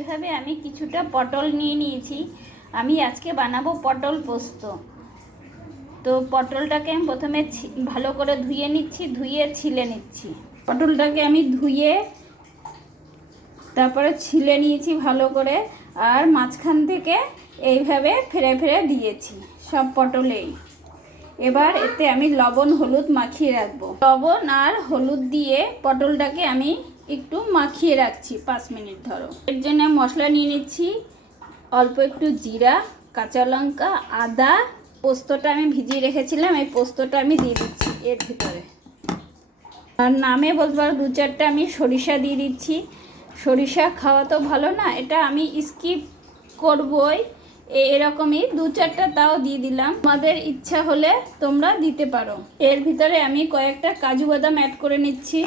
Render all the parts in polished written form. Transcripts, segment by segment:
এইভাবে আমি কিছুটা পটল নিয়ে নিয়েছি। আমি আজকে বানাবো পটল পোস্ত। তো পটলটাকে আমি প্রথমে ভালো করে ধুয়ে নিচ্ছি, ধুয়ে ছিলে নিচ্ছি। পটলটাকে আমি ধুয়ে তারপরে ছিলে নিয়েছি ভালো করে, আর মাঝখান থেকে এইভাবে ফেরে ফেরে দিয়েছি সব পটলেই। এবার এতে আমি লবণ হলুদ মাখিয়ে রাখবো। লবণ আর হলুদ দিয়ে পটলটাকে আমি একটু মাখিয়ে রাখছি 5 মিনিট ধরো। এর জন্য মশলা নিয়ে নিচ্ছি, অল্প একটু জিরা, কাঁচা লঙ্কা, আদা, পোস্তটা আমি ভিজিয়ে রেখেছিলাম, এই পোস্তটা আমি দিয়ে দিচ্ছি এর ভিতরে। আর নামে বলতে পারো 2-4টা আমি সরিষা দিয়ে দিচ্ছি। সরিষা খাওয়া তো ভালো না, এটা আমি স্কিপ করবই, এরকমই 2-4টা তাও দিয়ে দিলাম। তোমাদের ইচ্ছা হলে তোমরা দিতে পারো। এর ভিতরে আমি কয়েকটা কাজু বাদাম অ্যাড করে নিচ্ছি,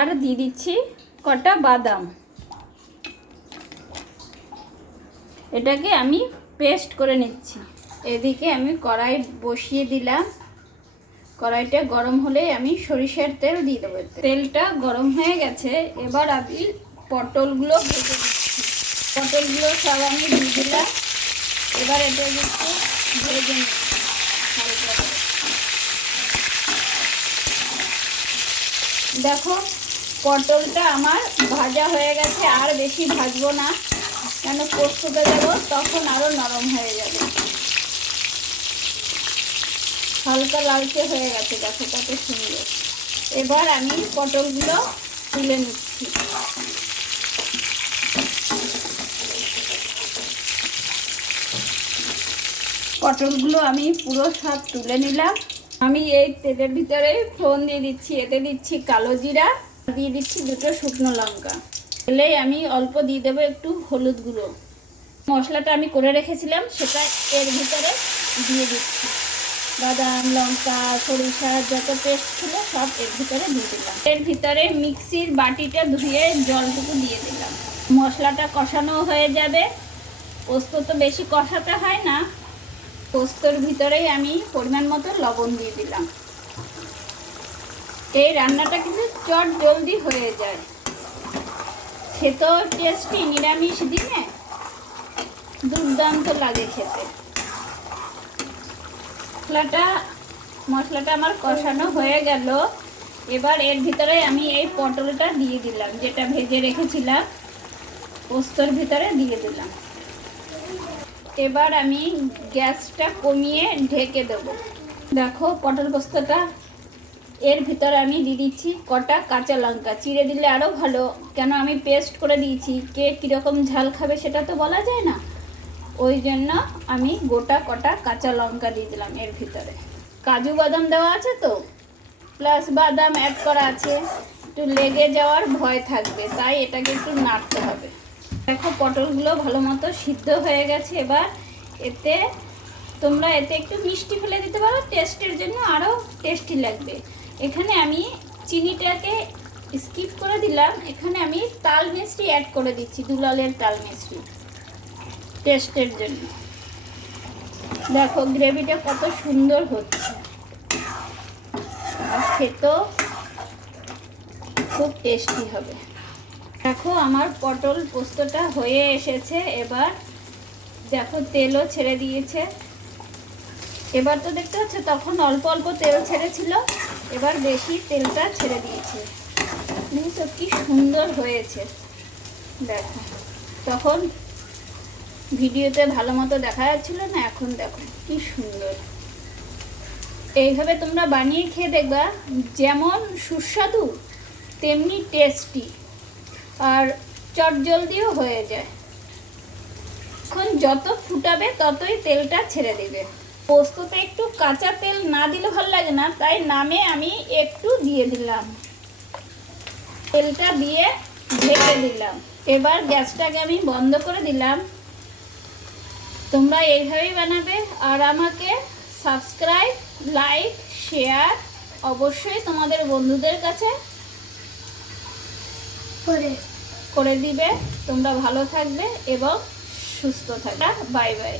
আর দিয়ে দিচ্ছি কটা বাদাম। এটাকে আমি পেস্ট করে নিচ্ছি। এদিকে আমি কড়াই বসিয়ে দিলাম, কড়াইটা গরম হলে আমি সরিষার তেল দিয়ে দেবো। তেলটা গরম হয়ে গেছে, এবার আমি পটলগুলো ভেজে দিচ্ছি। পটলগুলো সব আমি দিয়ে দিলাম। এবার এটা একটু ভেজে নিচ্ছি হালকা করে। দেখো পটলটা আমার ভাজা হয়ে গেছে, আর বেশি ভাজবো না, কেন পোস্ততে দেবো তখন আরও নরম হয়ে যাবে। হালকা লালচে হয়ে গেছে, দেখো কত সুন্দর। এবার আমি পটলগুলো তুলে নিচ্ছি। পটলগুলো আমি পুরো সব তুলে নিলাম। আমি এই তেলের ভিতরে ফোড়ন দিয়ে দিচ্ছি। এতে দিচ্ছি কালো জিরা, দিয়ে দিচ্ছি 2টো শুকনো লঙ্কা। তেলেই আমি অল্প দিয়ে দেবো একটু হলুদ গুঁড়ো। মশলাটা আমি করে রেখেছিলাম সেটা এর ভিতরে দিয়ে দিচ্ছি। বাদাম, লঙ্কা, সরিষা যত পেস্ট ছিল সব এর ভিতরে দিয়ে দিলাম। এর ভিতরে মিক্সির বাটিটা ধুয়ে জলটুকু দিয়ে দিলাম। মশলাটা কষানো হয়ে যাবে। পোস্ত তো বেশি কষাতে হয় না, পোস্তর ভিতরেই আমি পরিমাণ মতো লবণ দিয়ে দিলাম। এই রান্নাটা কিন্তু চট জলদি হয়ে যায়, খেতেও টেস্টি, নিরামিষ দিনে দুর্দান্ত লাগে খেতে। মশলাটা আমার কষানো হয়ে গেল। এবার এর ভিতরে আমি এই পটলটা দিয়ে দিলাম, যেটা ভেজে রেখেছিলাম পোস্তর ভিতরে দিয়ে দিলাম। এবার আমি গ্যাসটা কমিয়ে ঢেকে দেব। দেখো পটল পোস্তটা এর ভিতরে আমি দিয়ে দিচ্ছি কটা কাঁচা লঙ্কা, চিড়ে দিলে আরও ভালো, কেন আমি পেস্ট করে দিয়েছি। কে কীরকম ঝাল খাবে সেটা তো বলা যায় না, ওই জন্য আমি গোটা কটা কাঁচা লঙ্কা দিয়ে দিলাম এর ভিতরে। কাজু বাদাম দেওয়া আছে তো, প্লাস বাদাম অ্যাড করা আছে, একটু লেগে যাওয়ার ভয় থাকবে, তাই এটাকে একটু নাড়তে হবে। দেখো পটলগুলো ভালো মতো সিদ্ধ হয়ে গেছে। এবার তোমরা এতে একটু মিষ্টি ফেলে দিতে পারো, টেস্টের জন্য আরও টেস্টি লাগবে। এখানে আমি চিনিটাকে স্কিপ করে দিলাম, এখানে আমি তাল মিষ্টি অ্যাড করে দিচ্ছি, দুলালের তাল মিষ্টি, টেস্টের জন্য। দেখো গ্রেভিটা কত সুন্দর হচ্ছে, আর খেতেও খুব টেস্টি হবে। দেখো আমার পটল পোস্তটা হয়ে এসেছে। এবার দেখো তেলও ছেড়ে দিয়েছে। এবার তো দেখতে পাচ্ছ তখন অল্প অল্প তেল ছেড়েছিল, এবার বেশি তেলটা ছেড়ে দিয়েছে। দেখো কি সুন্দর হয়েছে। দেখো তখন ভিডিওতে ভালো মতো দেখা যাচ্ছিল না, এখন দেখো কি সুন্দর। এইভাবে তোমরা বানিয়ে খেয়ে দেখবা, যেমন সুস্বাদু তেমনি টেস্টি, আর চটজলদিও হয়ে যায়। এখন যত ফুটাবে ততই তেলটা ছেড়ে দেবে। পোস্ততে একটু কাঁচা তেল না দিলে ভালো লাগে না, তাই নামে আমি একটু দিয়ে দিলাম, তেলটা দিয়ে ঢেকে দিলাম। এবার গ্যাসটাকে আমি বন্ধ করে দিলাম। তোমরা এইভাবেই বানাবে, আর আমাকে সাবস্ক্রাইব, লাইক, শেয়ার অবশ্যই তোমাদের বন্ধুদের কাছে করে দিবে। তোমরা ভালো থাকবে এবং সুস্থ থাকবে। Bye bye.